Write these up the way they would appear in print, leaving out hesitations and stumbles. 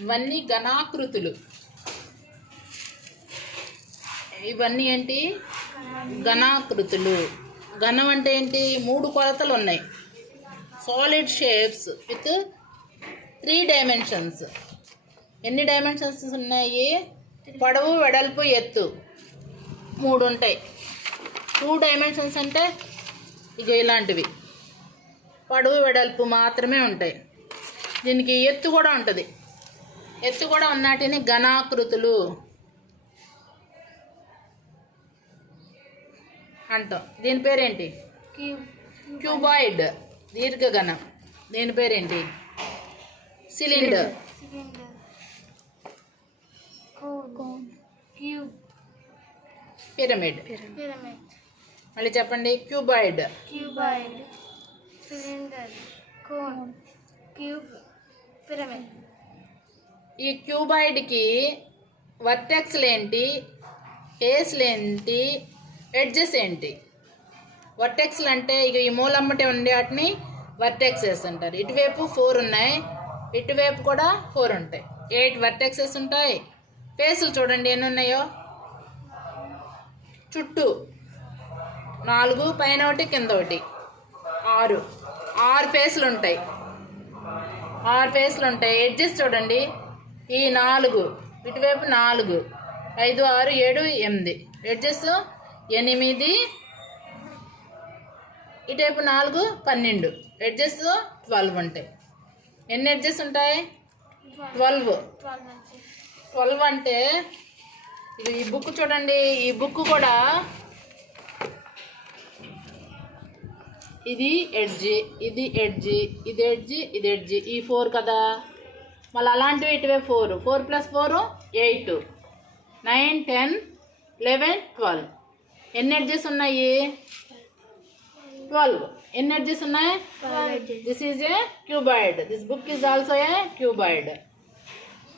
ఇవన్నీ ఘనాకృతులు. ఇవన్నీ ఏంటి? ఘనాకృతులు. ఘనం అంటే ఏంటి? 3 కొలతలు ఉన్నాయి. Solid shapes with 3 dimensions. ఎన్ని డైమెన్షన్స్ ఉన్నాయి? పొడవు, వెడల్పు, ఎత్తు 3 ఉంటాయి. 2 డైమెన్షన్స్ అంటే ఇక ఇలాంటివి పొడవు, వెడల్పు మాత్రమే ఉంటాయి. దీనికి ఎత్తు కూడా ఉంటుంది. ఎత్తు కూడా ఉన్నటిని ఘనాకృతులు అంటాం. దీని పేరేంటి? క్యూబాయిడ్, దీర్ఘఘనం. దీని పేరేంటి? సిలిండర్. పిరమిడ్. మళ్ళీ చెప్పండి. Cuboid, cylinder, cone, cube, pyramid. ఈ క్యూబాయిడ్కి వర్టెక్స్లు ఏంటి, ఫేస్లు ఏంటి, ఎడ్జెస్ ఏంటి? వర్టెక్స్లు అంటే ఇక ఈ మూలమ్మటే ఉండే వాటిని వర్టెక్సెస్ అంటారు. ఇటువైపు 4 ఉన్నాయి, ఇటువైపు కూడా 4 ఉంటాయి. 8 వర్టెక్సెస్ ఉంటాయి. ఫేసులు చూడండి ఎన్ని ఉన్నాయో. చుట్టూ 4, పైన ఒకటి, కింద ఒకటి, 6 ఫేసులు ఉంటాయి. 6 ఫేసులు ఉంటాయి. ఎడ్జెస్ చూడండి. ఈ 4, ఇటువైపు 4, 5, 6, 7, 8 ఎడ్జెస్ 8, ఇటువైపు 4, 12 ఎడ్జెస్ 12 ఉంటాయి. ఎన్ని ఎడ్జెస్ ఉంటాయి? 12. 12 అంటే ఇది ఈ బుక్ చూడండి. ఈ బుక్ కూడా ఇది ఎడ్జి, ఇది ఎడ్జి, ఇది ఎడ్జి, ఇది ఎడ్జి, ఈ 4 కదా. మళ్ళీ అలాంటివి ఇటువైపు 4, 4 + 4 8, 9, 10, 11, 12. ఎన్ని ఎడ్జెస్ ఉన్నాయి? 12. ఎన్ని ఎడ్జెస్ ఉన్నాయి? This is a cuboid. This book is also a cuboid.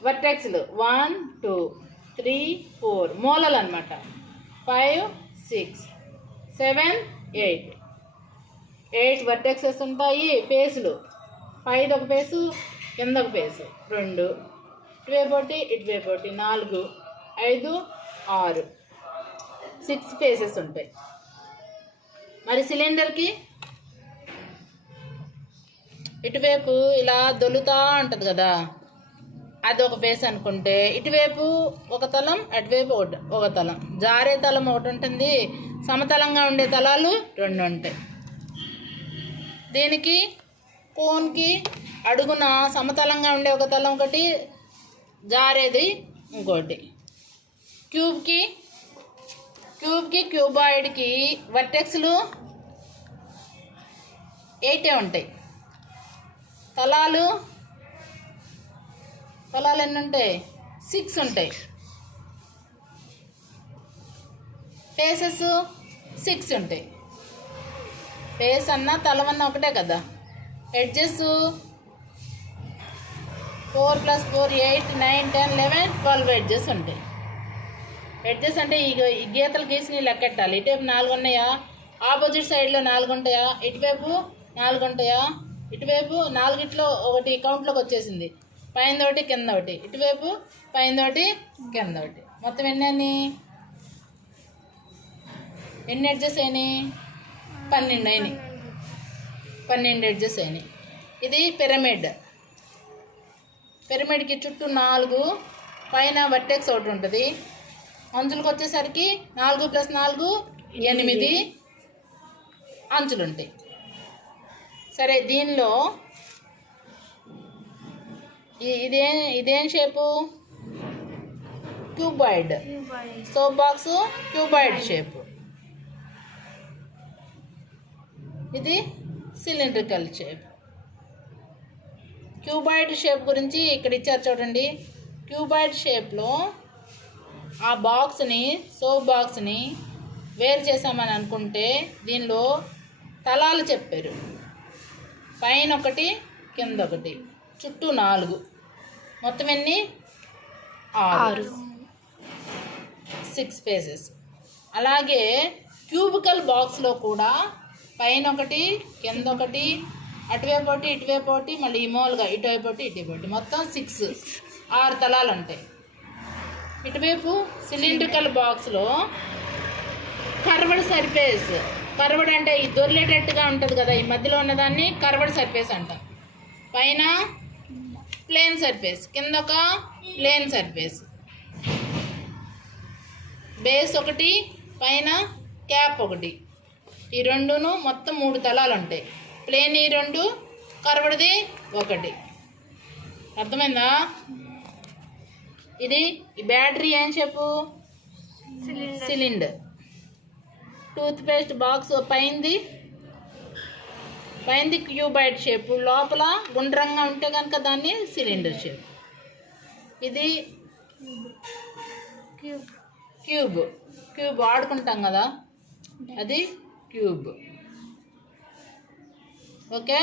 వర్టెక్స్లు 1, 2, 3, 4 మూలలు అనమాట. 5, 6, 7, 8 వర్టెక్సెస్ ఉంటాయి. ఫేసులు 5 ఒక ఫేసు, కింద ఒక ఫేసు 2, ఇటువైపు ఒకటి, ఇటువైపు ఒకటి 4, 5, 6 6 ఫేసెస్ ఉంటాయి. మరి సిలిండర్కి ఇటువైపు ఇలా దొలుతా ఉంటుంది కదా, అది ఒక ఫేస్ అనుకుంటే ఇటువైపు ఒక తలం, అటువైపు ఒక తలం. జారే తలం ఒకటి ఉంటుంది, సమతలంగా ఉండే తలాలు 2 ఉంటాయి. దీనికి కోన్కి అడుగున సమతలంగా ఉండే ఒక తలం ఒకటి, జారేది ఇంకోటి. క్యూబ్కి క్యూబాయిడ్కి వర్టెక్స్లు 8 ఉంటాయి. తలాలు ఎన్ని ఉంటాయి? 6 ఉంటాయి. ఫేసెస్ 6 ఉంటాయి. ఫేస్ అన్నా తలమన్నా ఒకటే కదా. ఎడ్జెస్ 4 + 4 8, 9, 10, 11, 12 ఎడ్జెస్ ఉంటాయి. ఎడ్జెస్ అంటే ఈ గీతలు గీసి లెక్కెట్టాలి. ఇటువైపు 4 ఉన్నాయా? ఆపోజిట్ సైడ్లో 4 ఉంటాయా? ఇటువైపు 4 ఉంటాయా? ఇటువైపు 4 ఒకటి కౌంట్లోకి వచ్చేసింది. పైన ఒకటి, కింద ఒకటి. ఇటువైపు పైన ఒకటి, కింద ఒకటి. మొత్తం ఎన్ని ఎడ్జెస్ అయినాయి? 12 అయినాయి. 12 ఎడ్జెస్ అయినాయి. ఇది పిరమిడ్. పిరమిడ్కి చుట్టూ 4, పైన వర్టెక్స్ ఒకటి ఉంటుంది. అంచులకు వచ్చేసరికి 4 + 4 8 అంచులు ఉంటాయి. సరే, దీనిలో ఇదేం shape? Cuboid. Soap box cuboid shape. ఇది సిలిండ్రికల్ షేప్. క్యూబాయిడ్ షేప్ గురించి ఇక్కడ ఇచ్చారు చూడండి. క్యూబాయిడ్ షేప్లో ఆ బాక్స్ని, సోప్ బాక్స్ని వేరు చేసామని అనుకుంటే దీనిలో తలాలు చెప్పారు. పైన ఒకటి, కింద ఒకటి, చుట్టూ 4. మొత్తం ఎన్ని? 6 6 ఫేసెస్. అలాగే క్యూబికల్ బాక్స్లో కూడా పైన ఒకటి, కింద ఒకటి, అటువైపు ఒకటి, ఇటువైపు ఒకటి, మళ్ళీ ఈ మూలుగా ఇటువైపు ఒకటి, ఇటువైపు ఒకటి, మొత్తం 6. 6 తలాలు ఉంటాయి. ఇటువైపు సిలిండ్రికల్ బాక్స్లో కర్వ్డ్ సర్ఫేస్, కర్వ్డ్ అంటే ఈ దొర్లేటట్టుగా ఉంటుంది కదా, ఈ మధ్యలో ఉన్నదాన్ని కర్వ్డ్ సర్ఫేస్ అంటాం. పైన ప్లేన్ సర్ఫేస్, కింద ఒక ప్లేన్ సర్ఫేస్, బేస్ ఒకటి, పైన క్యాప్ ఒకటి. ఈ రెండును మొత్తం 3 తలాలు ఉంటాయి. ప్లేన్ ఈ 2, కర్వ్డ్ది 1. అర్థమైందా? ఇది ఈ బ్యాటరీ ఏం చెప్పు? సిలిండర్. టూత్ పేస్ట్ బాక్స్ పైంది క్యూబాయిడ్ షేప్, లోపల గుండ్రంగా ఉంటే కనుక దాన్ని సిలిండర్ షేప్. ఇది క్యూబ్ ఆడుకుంటాం కదా, అది క్యూబ్. ఓకే.